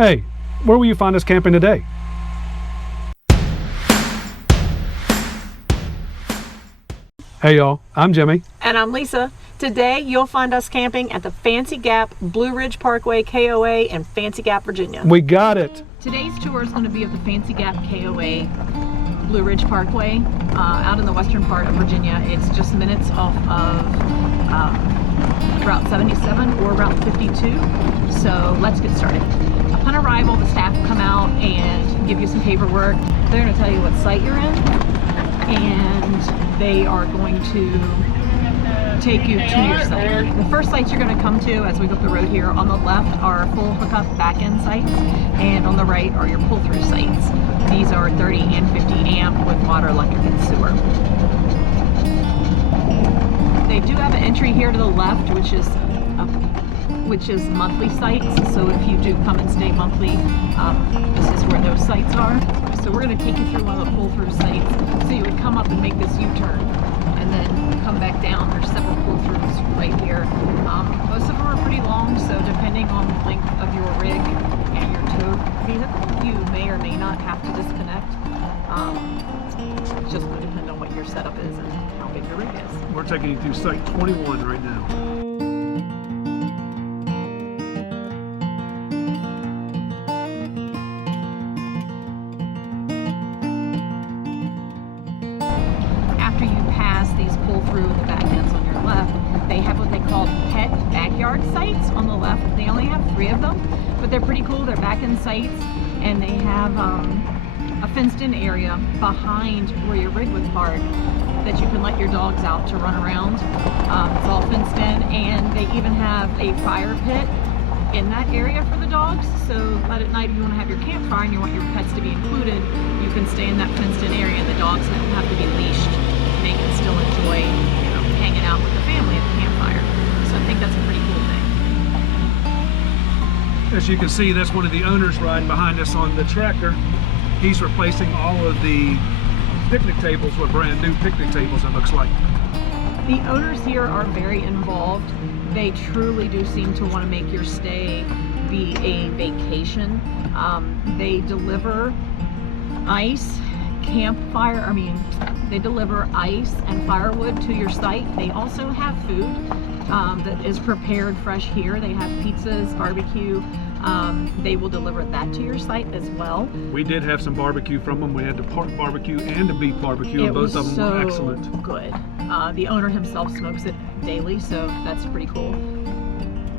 Hey, where will you find us camping today? Hey y'all, I'm Jimmy. And I'm Lisa. Today you'll find us camping at the Fancy Gap Blue Ridge Parkway KOA in Fancy Gap, Virginia. We got it. Today's tour is going to be of the Fancy Gap KOA Blue Ridge Parkway out in the western part of Virginia. It's just minutes off of Route 77 or Route 52. So let's get started. Upon arrival, the staff will come out and give you some paperwork. They're going to tell you what site you're in, and they are going to take you to your site. The first sites you're going to come to as we go up the road here, on the left are full hookup back-end sites, and on the right are your pull-through sites. These are 30 and 50 amp with water, electric, and sewer. They do have an entry here to the left, which is monthly sites. So if you do come and stay monthly, this is where those sites are. So we're going to take you through one of the pull-through sites. So you would come up and make this U-turn, and then come back down. There's several pull-throughs right here. Most of them are pretty long, so depending on the length of your rig and your towed vehicle, you may or may not have to disconnect. It's just going to depend on what your setup is and how big your rig is. We're taking you through site 21 right now. After you pass these pull-through and the back ends on your left, they have what they call pet backyard sites on the left. They only have 3 of them, but they're pretty cool. They're back-end sites, and they have a fenced-in area behind where your rig was parked that you can let your dogs out to run around. It's all fenced in, and they even have a fire pit in that area for the dogs. So at night, if you want to have your campfire and you want your pets to be included, you can stay in that fenced-in area, and the dogs don't have to be leashed. They can still enjoy, hanging out with the family at the campfire. So I think that's a pretty cool thing. As you can see, that's one of the owners riding behind us on the tractor. He's replacing all of the picnic tables with brand new picnic tables, it looks like. The owners here are very involved. They truly do seem to want to make your stay be a vacation. They deliver ice, they deliver ice and firewood to your site. They also have food that is prepared fresh here. They have pizzas, barbecue. They will deliver that to your site as well. We did have some barbecue from them. We had the pork barbecue and the beef barbecue, and both of them were excellent. Good. The owner himself smokes it daily, so that's pretty cool.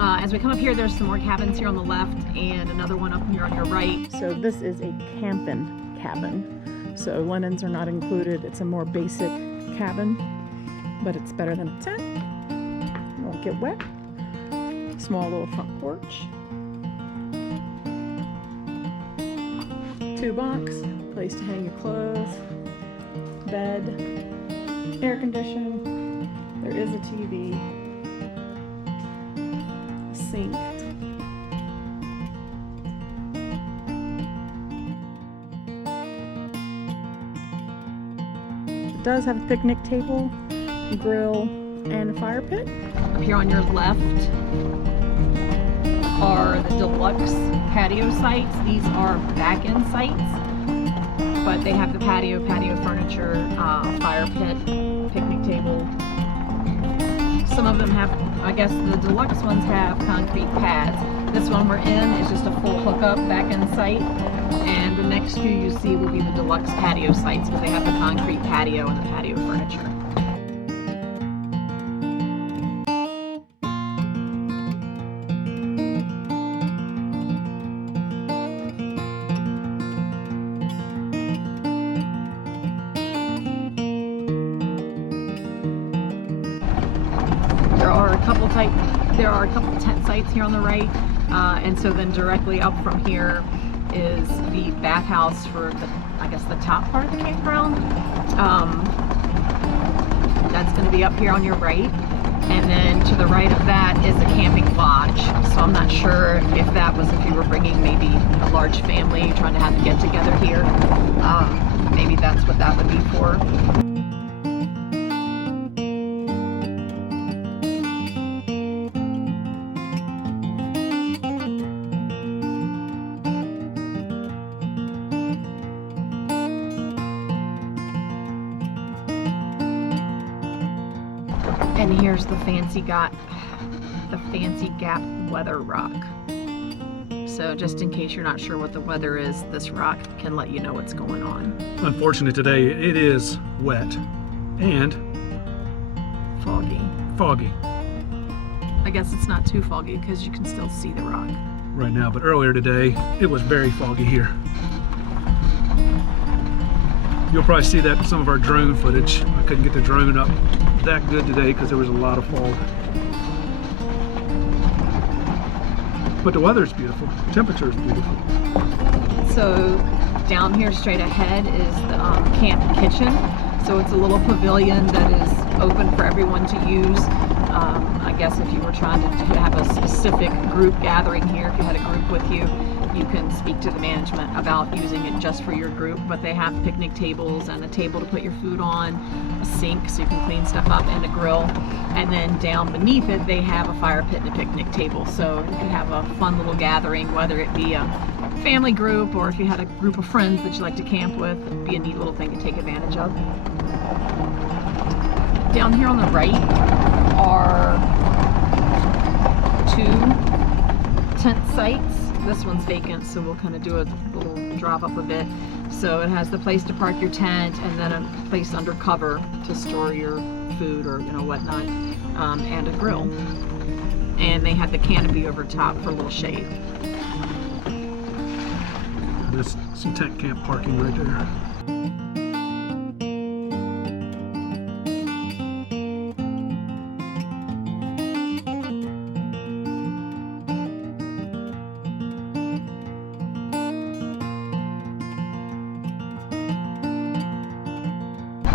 As we come up here, there's some more cabins here on the left and another one up here on your right. So this is a camping cabin. So linens are not included. It's a more basic cabin, but it's better than a tent. You won't get wet. Small little front porch. 2 bunks, place to hang your clothes, bed, air conditioning. There is a TV, a sink. It does have a picnic table, grill, and a fire pit. Up here on your left are the deluxe patio sites. These are back-end sites, but they have the patio furniture, fire pit, picnic table. Some of them have, I guess the deluxe ones have concrete pads. This one we're in is just a full hookup back-end site, and the next few you see will be the deluxe patio sites because they have the concrete patio and the patio furniture. There are a couple tent sites here on the right, and so then directly up from here is the bathhouse for the top part of the campground. That's going to be up here on your right, and then to the right of that is a camping lodge. So I'm not sure if that was if you were bringing maybe a large family trying to have a get together here. Maybe that's what that would be for. And here's the fancy Gap weather rock. So just in case you're not sure what the weather is, this rock can let you know what's going on. Unfortunately today it is wet and foggy. I guess it's not too foggy because you can still see the rock right now, but earlier today it was very foggy here. You'll probably see that in some of our drone footage. I couldn't get the drone up that good today because there was a lot of fog. But the weather's beautiful, the temperature's beautiful. So down here straight ahead is the camp kitchen. So it's a little pavilion that is open for everyone to use. I guess if you were trying to have a specific group gathering here, if you had a group with you, you can speak to the management about using it just for your group. But they have picnic tables and a table to put your food on, a sink so you can clean stuff up, and a grill. And then down beneath it, they have a fire pit and a picnic table. So you can have a fun little gathering, whether it be a family group or if you had a group of friends that you like to camp with. It'd be a neat little thing to take advantage of. Down here on the right are 2 tent sites. This one's vacant, so we'll kind of do a little drop up a bit. So it has the place to park your tent and then a place under cover to store your food or whatnot, and a grill. And they have the canopy over top for a little shade. There's some tent camp parking right there.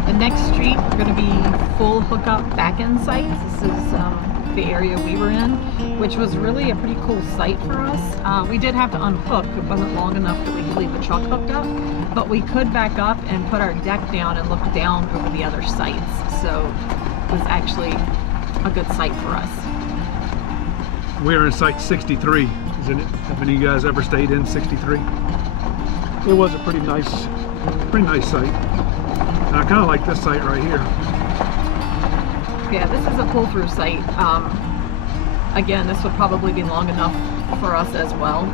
The next street are going to be full hookup back-end sites. This is the area we were in, which was really a pretty cool site for us. We did have to unhook. It wasn't long enough that we could leave the truck hooked up, but we could back up and put our deck down and look down over the other sites. So it was actually a good site for us. We're in site 63, isn't it? Have any of you guys ever stayed in 63? It was a pretty nice site. And I kind of like this site right here. Yeah, this is a pull-through site. Again, this would probably be long enough for us as well,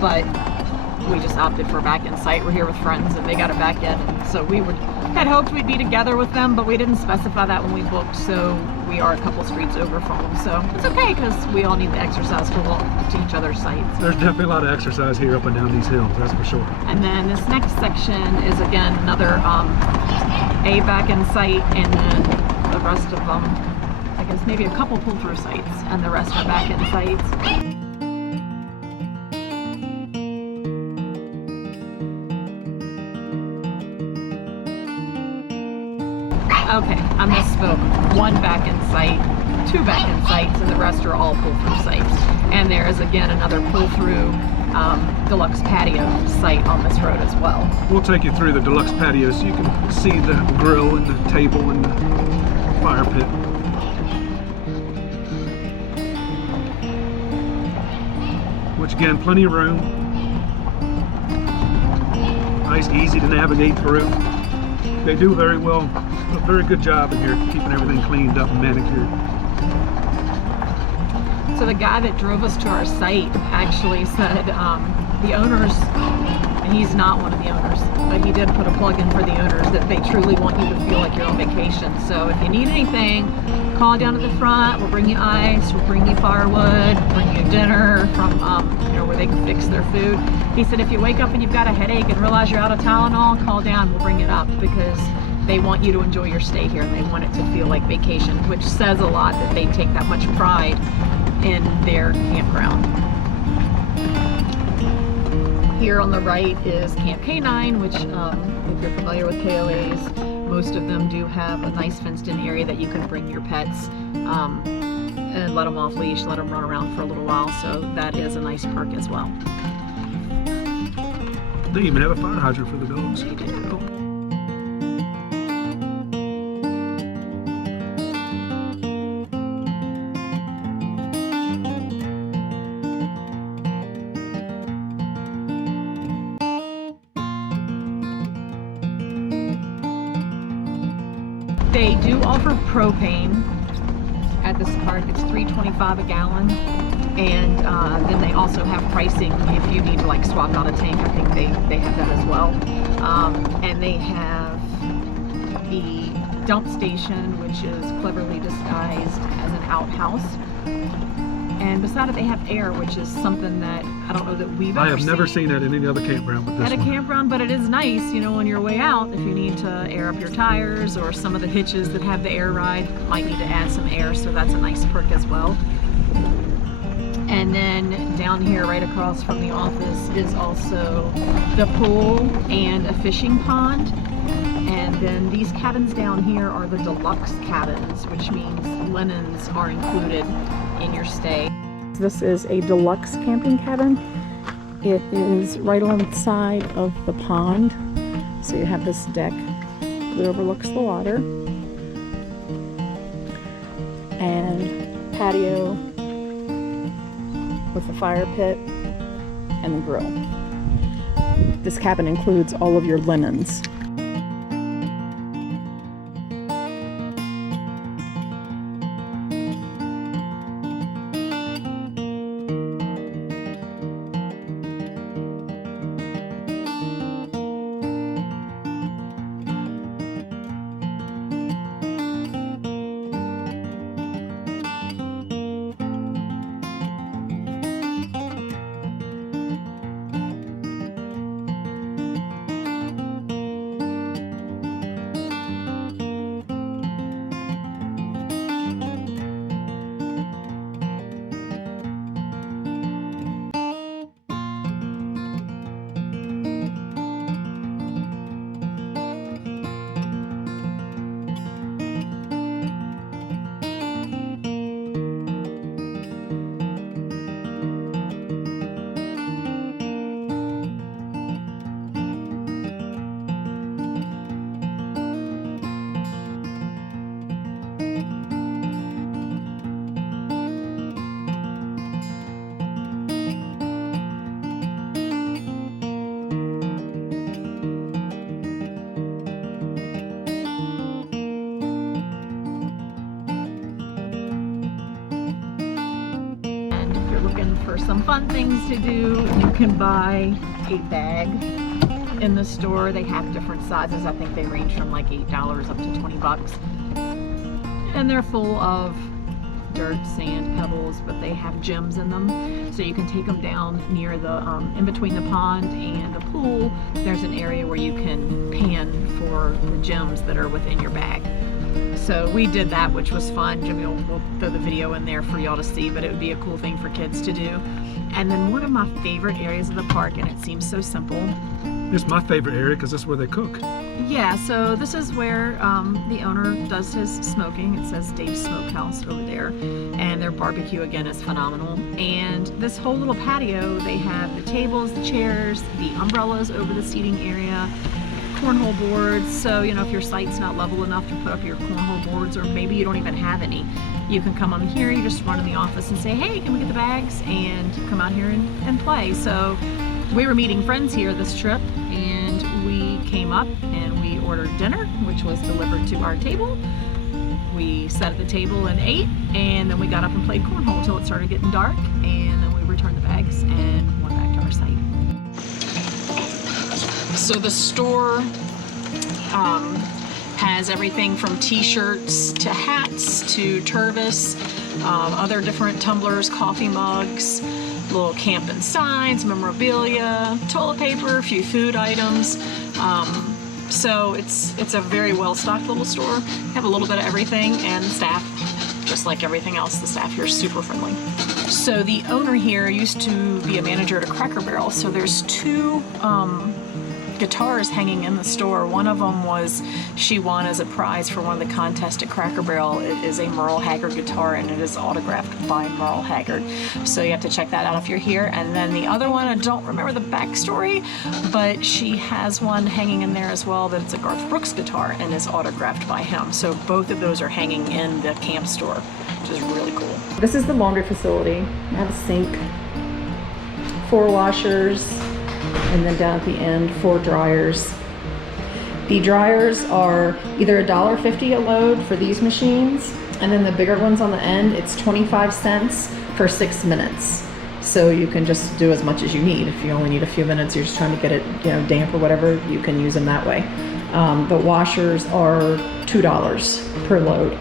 but we just opted for a back-end site. We're here with friends and they got a back-end, so we had hoped we'd be together with them, but we didn't specify that when we booked, so we are a couple streets over from them. So it's okay because we all need the exercise to walk to each other's sites. There's definitely a lot of exercise here up and down these hills, that's for sure. And then this next section is again another a back-end site, and then the rest of them, I guess maybe a couple pull-through sites, and the rest are back-end sites. Okay, I misspoke. 1 back-end site, 2 back-end sites, and the rest are all pull-through sites. And there is again another pull-through deluxe patio site on this road as well. We'll take you through the deluxe patio so you can see the grill and the table and the fire pit. Which again, plenty of room. Nice, easy to navigate through. They do a very good job in here keeping everything cleaned up and manicured. So the guy that drove us to our site actually said the owners, and he's not one of the owners, but he did put a plug in for the owners that they truly want you to feel like you're on vacation. So if you need anything, call down at the front. We'll bring you ice, we'll bring you firewood, bring you dinner from where they can fix their food. He said if you wake up and you've got a headache and realize you're out of Tylenol, call down, we'll bring it up, because they want you to enjoy your stay here and they want it to feel like vacation, which says a lot that they take that much pride in their campground. Here on the right is Camp K9, which if you're familiar with KOAs, most of them do have a nice fenced in area that you can bring your pets and let them off leash, let them run around for a little while, so that is a nice perk as well. They even have a fire hydrant for the dogs. They do. They do offer propane, this park. It's $3.25 a gallon, and then they also have pricing if you need to like swap out a tank. I think they have that as well. And they have the dump station, which is cleverly disguised as an outhouse. And beside it, they have air, which is something that I don't know that we've ever seen. I have never seen that in any other campground but this at a one. campground, but it is nice, you know, on your way out, if you need to air up your tires, or some of the hitches that have the air ride might need to add some air, so that's a nice perk as well. And then down here, right across from the office, is also the pool and a fishing pond. And then these cabins down here are the deluxe cabins, which means linens are included in your stay. This is a deluxe camping cabin. It is right alongside of the pond. So you have this deck that overlooks the water. And patio with a fire pit and the grill. This cabin includes all of your linens. For some fun things to do, you can buy a bag in the store. They have different sizes. I think they range from like $8 up to 20 bucks. And they're full of dirt, sand, pebbles, but they have gems in them. So you can take them down near the, in between the pond and the pool. There's an area where you can pan for the gems that are within your bag. So we did that, which was fun. Jimmy will throw the video in there for y'all to see, but it would be a cool thing for kids to do. And then one of my favorite areas of the park, and it seems so simple. It's my favorite area because this is where they cook. Yeah, so this is where the owner does his smoking. It says Dave's Smokehouse over there. And their barbecue, again, is phenomenal. And this whole little patio, they have the tables, the chairs, the umbrellas over the seating area, cornhole boards. So, you know, if your site's not level enough to put up your cornhole boards, or maybe you don't even have any, you can come on here, you just run in the office and say, hey, can we get the bags? And come out here and play. So we were meeting friends here this trip, and we came up and we ordered dinner, which was delivered to our table. We sat at the table and ate, and then we got up and played cornhole until it started getting dark, and then we returned the bags and went back to our site. So the store has everything from t-shirts to hats to Tervis, other different tumblers, coffee mugs, little camping signs, memorabilia, toilet paper, a few food items. So it's a very well-stocked little store. We have a little bit of everything, and staff, just like everything else, the staff here is super friendly. So the owner here used to be a manager at a Cracker Barrel, so there's two guitars hanging in the store. One of them was she won as a prize for one of the contests at Cracker Barrel. It is a Merle Haggard guitar, and it is autographed by Merle Haggard. So you have to check that out if you're here. And then the other one, I don't remember the backstory, but she has one hanging in there as well that's a Garth Brooks guitar and is autographed by him. So both of those are hanging in the camp store, which is really cool. This is the laundry facility. I have a sink, 4 washers, and then down at the end, 4 dryers. The dryers are either $1.50 a load for these machines, And then the bigger ones on the end, it's 25 cents for 6 minutes. So you can just do as much as you need. If you only need a few minutes, you're just trying to get it, you know, damp or whatever, you can use them that way. The washers are $2 per load.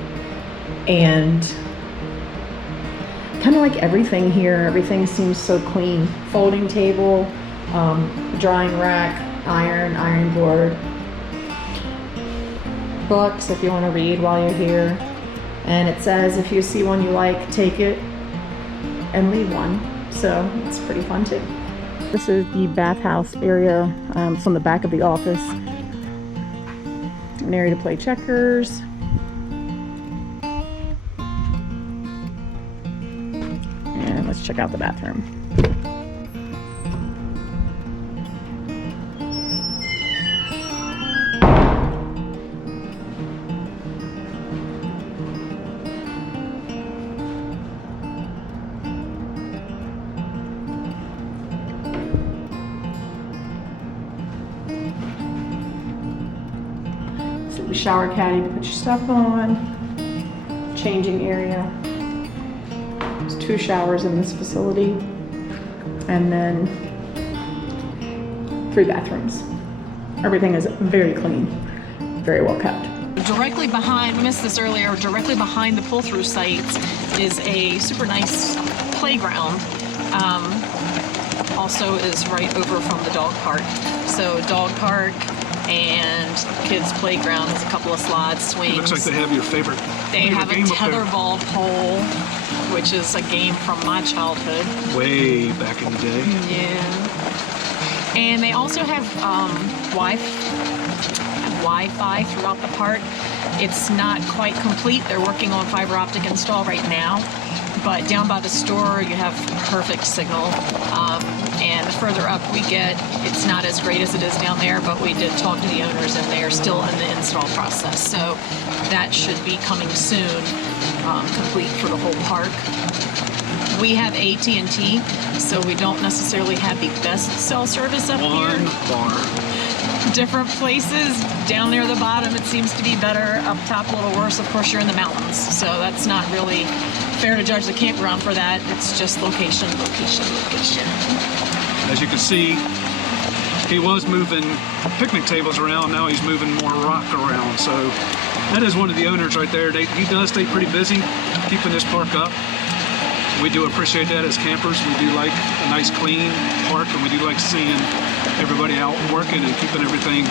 And kind of like everything here, everything seems so clean. Folding table, drying rack, iron board, books if you want to read while you're here. And it says if you see one you like, take it and leave one. So it's pretty fun too. This is the bathhouse area from the back of the office. An area to play checkers. And let's check out the bathroom. The shower caddy to put your stuff on, changing area. There's 2 showers in this facility, and then 3 bathrooms. Everything is very clean, very well kept. Directly behind, we missed this earlier, directly behind the pull-through sites is a super nice playground. Also is right over from the dog park. So dog park and kids playground has a couple of slides, swings. It looks like they have your favorite. They have a tetherball pole, which is a game from my childhood. Way back in the day. Yeah. And they also have Wi-Fi throughout the park. It's not quite complete. They're working on fiber optic install right now. But down by the store, you have perfect signal. And the further up we get, it's not as great as it is down there, but we did talk to the owners and they are still in the install process. So that should be coming soon, complete for the whole park. We have AT&T, so we don't necessarily have the best cell service up here. One bar. Different places. Down there at the bottom, it seems to be better. Up top, a little worse. Of course, you're in the mountains, so that's not really fair to judge the campground for that. It's just location, location, location. As you can see, he was moving picnic tables around. Now he's moving more rock around. So that is one of the owners right there. He does stay pretty busy keeping this park up. We do appreciate that as campers. We do like a nice clean park, and we do like seeing everybody out working and keeping everything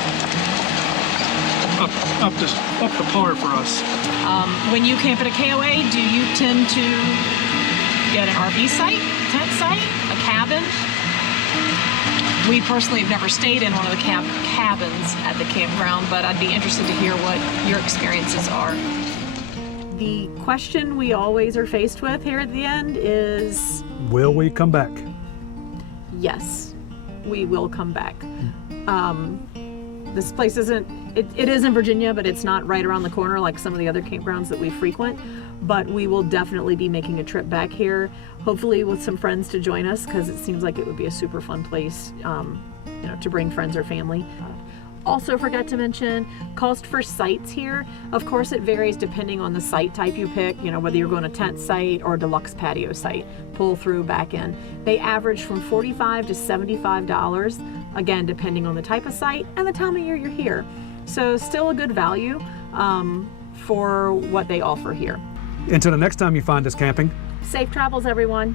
up to par for us. When you camp at a KOA, do you tend to get an RV site, tent site, a cabin? We personally have never stayed in one of the cabins at the campground, but I'd be interested to hear what your experiences are. The question we always are faced with here at the end is, will we come back? Yes, we will come back. This place isn't, it is in Virginia, but it's not right around the corner like some of the other campgrounds that we frequent. But we will definitely be making a trip back here, hopefully with some friends to join us, because it seems like it would be a super fun place, you know, to bring friends or family. Also forgot to mention cost for sites here. Of course, it varies depending on the site type you pick, you know, whether you're going to tent site or deluxe patio site, pull through, back in. They average from $45 to $75, again, depending on the type of site and the time of year you're here. So still a good value for what they offer here. Until the next time you find us camping. Safe travels, everyone.